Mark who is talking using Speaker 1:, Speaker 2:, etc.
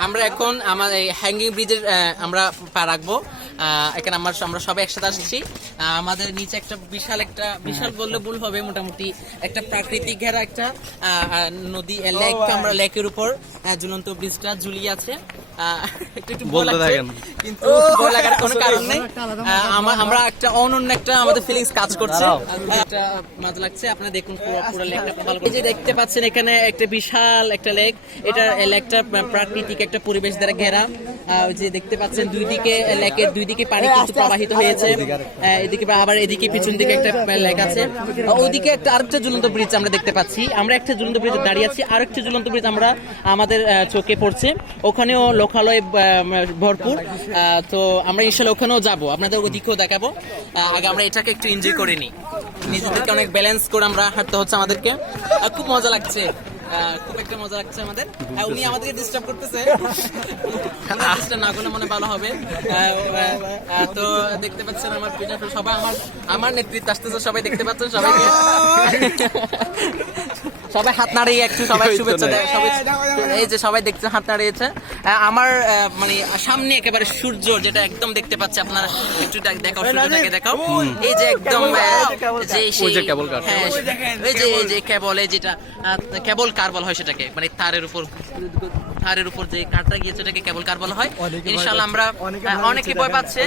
Speaker 1: আমরা এখন আমার এই হ্যাঙ্গিং ব্রিজের আমরা পা রাখব। আহ, এখানে আমার আমরা সবাই একসাথে আসছি। আমাদের নিচে একটা বিশাল একটা বিশাল বললে ভুল হবে মোটামুটি একটা প্রাকৃতিক ঘেরা একটা নদী লেক আমরা লেকের উপর। ঝুলন্ত ব্রিজটা ঝুলিয়ে আছে। আহ, একটু একটু
Speaker 2: বলতে থাকেন।
Speaker 1: কিন্তু ভয় লাগার কোনো কারণ নেই। আমরা একটা অনন্য একটা আমাদের ফিলিংস কাজ করছে। একটা মজা লাগছে আপনারা দেখুন পুরো পুরো লেকটা ভালো এই যে দেখতে পাচ্ছেন এখানে একটা বিশাল একটা লেক এটা লেকটা প্রাকৃতিক একটা পরিবেশ দ্বারা ঘেরা। যে দেখতে পাচ্ছেন দুই দিকে লেকের দুই দিকে পানি কিন্তু প্রবাহিত হয়েছে। এদিকে বা আবার এদিকে পিছন দিকে একটা লেক আছে। আহ, ওইদিকে একটা আরেকটা ঝুলন্ত ব্রিজ আমরা দেখতে পাচ্ছি। আমরা একটা ঝুলন্ত ব্রিজ দাঁড়িয়ে আছি। আরেকটা ঝুলন্ত ব্রিজ আমরা আমাদের চোখে পড়ছে। ওখানেও লোকালয় ভরপুর। আহ, তো আমরা ইনশাল্লাহ ওখানেও যাব। আপনাদের ওদিকেও দেখাবো। আহ, আগে আমরা এটাকে একটু এনজয় করে নিই। নিজেদেরকে অনেক ব্যালেন্স করে আমরা হাঁটতে হচ্ছে আমাদেরকে। খুব মজা লাগছে। খুব একটা মজা লাগছে আমাদের। উনি আমাদেরকে ডিস্টার্ব করতেছে। ডিস্টার্ব না করলে মনে ভালো হবে। তো দেখতে পাচ্ছেন আমার পিছনে সবাই আমার আমার নেতৃত্ব আসতেছে সবাই দেখতে পাচ্ছেন সবাইকে। সবাই হাত নাড়িয়ে একটু সবাই শুভেচ্ছা দেয় সবাই এই যে সবাই দেখছে হাত নাড়িয়েছে। আমার মানে সামনে একেবারে সূর্য যেটা একদম দেখতে পাচ্ছে আপনারা একটু দেখ- দেখাও সূর্যটাকে দেখাও। এই যে একদম যে সেই-
Speaker 2: কেবল কার।
Speaker 1: হ্যাঁ এই যে এই যে কেবল এই যেটা কেবল কার বলা হয় সেটাকে মানে তারের উপর তারের উপর যে কারটা গিয়েছে সেটাকে কেবল কার বলা হয় ইনশাআল্লাহ আমরা অনেকে ভয় পাচ্ছে